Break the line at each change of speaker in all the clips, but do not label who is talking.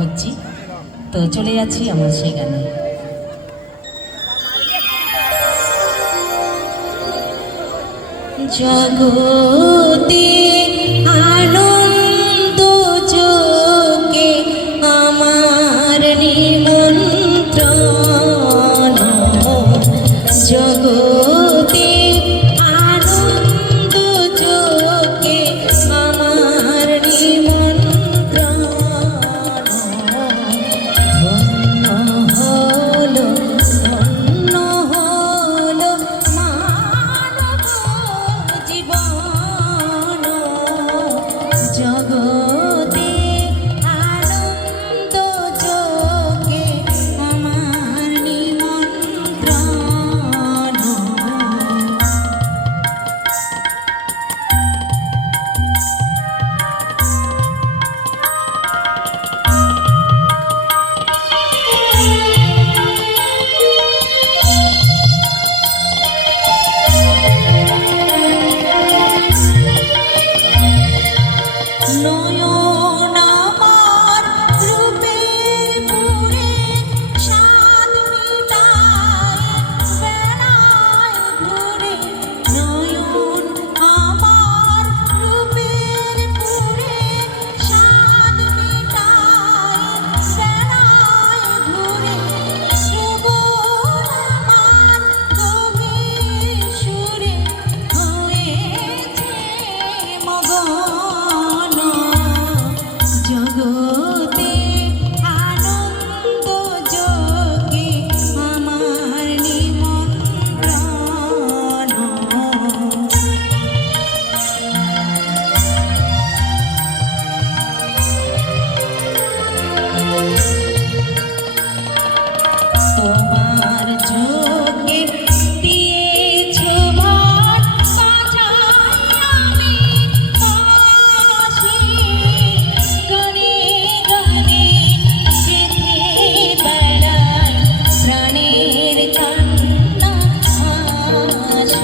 হচ্ছি। তো চলে যাচ্ছি আমার সেই গানে জগতী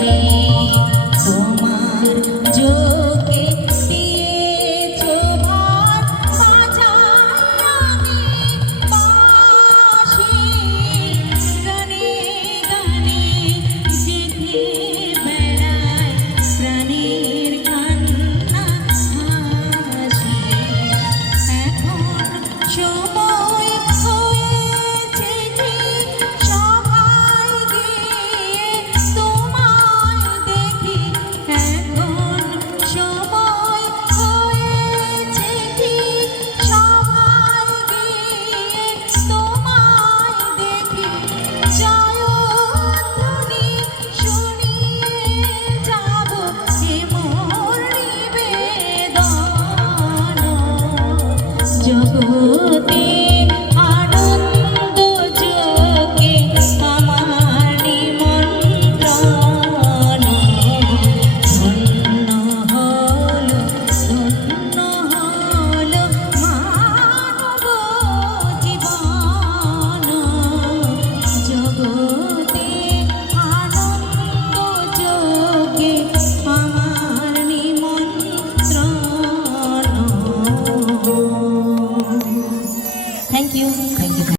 me. Oh.